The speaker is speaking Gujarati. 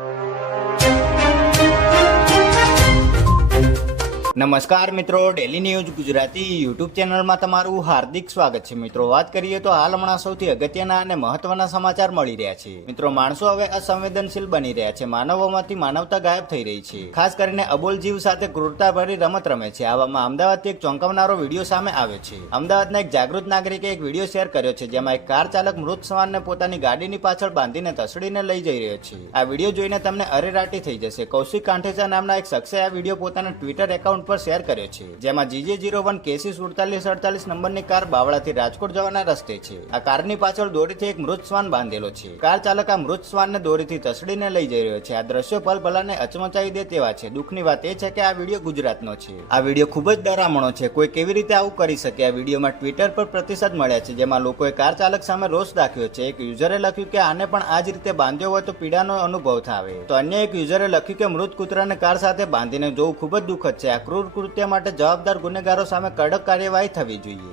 you. નમસ્કાર મિત્રો ડેલી ન્યૂઝ ગુજરાતી યુટ્યુબ ચેનલમાં તમારું હાર્દિક સ્વાગત છે. મિત્રો, વાત કરીએ તો હાલ હમણાં સૌથી અગત્યના અને મહત્વના સમાચાર મળી રહ્યા છે. મિત્રો, માણસો હવે અસંવેદનશીલ બની રહ્યા છે. માનવોમાંથી માનવતા ગાયબ થઈ રહી છે. ખાસ કરીને અબોલ જીવ સાથે ક્રૂરતાભરી રમત રમે છે. આવામાં અમદાવાદથી એક ચોંકાવનારો વીડિયો સામે આવ્યો છે. અમદાવાદના એક જાગૃત નાગરિકે એક વીડિયો શેર કર્યો છે, જેમાં એક કાર ચાલક મૃત શ્વાનને પોતાની ગાડીની પાછળ બાંધીને તસડીને લઈ જઈ રહ્યો છે. આ વીડિયો જોઈને તમને અરેરાટી થઈ જશે. કૌશિક કાંઠેચા નામના એક શખ્સે આ વીડિયો પોતાના ટ્વિટર એકાઉન્ટ પર શેર કર્યો છે. જેમાં જીજે જીરો વન કેસી સુડતાલીસ અડતાલીસ નંબરની કાર બાવળાથી રાજકોટ જવાના રસ્તે છે. આ કારની પાછળ દોરીથી એક મૃત શ્વાન બાંધેલો છે. કાર ચાલક આ મૃત શ્વાનને દોરીથી તસડીને લઈ જઈ રહ્યો છે. આ દ્રશ્યો પલ ભલાને અચમચાવી દે તેવા છે. દુઃખની વાત એ છે કે આ વીડિયો ગુજરાતનો છે. આ વીડિયો ખૂબ જ ડરામણો છે. કોઈ કેવી રીતે આવું કરી શકે? આ વિડીયોમાં ટ્વિટર પર પ્રતિસાદ મળ્યા છે, જેમાં લોકોએ કાર ચાલક સામે રોષ દાખ્યો છે. એક યુઝરે લખ્યું કે આને પણ આ જ રીતે બાંધ્યો હોય તો પીડાનો અનુભવ થાય તો અન્ય એક યુઝરે લખ્યું કે મૃત કૂતરાને કાર સાથે બાંધીને જોવું ખૂબ જ દુઃખદ છે. આ ક્રૂર કૃત્ય માટે જવાબદાર ગુનેગારો સામે કડક કાર્યવાહી થવી જોઈએ.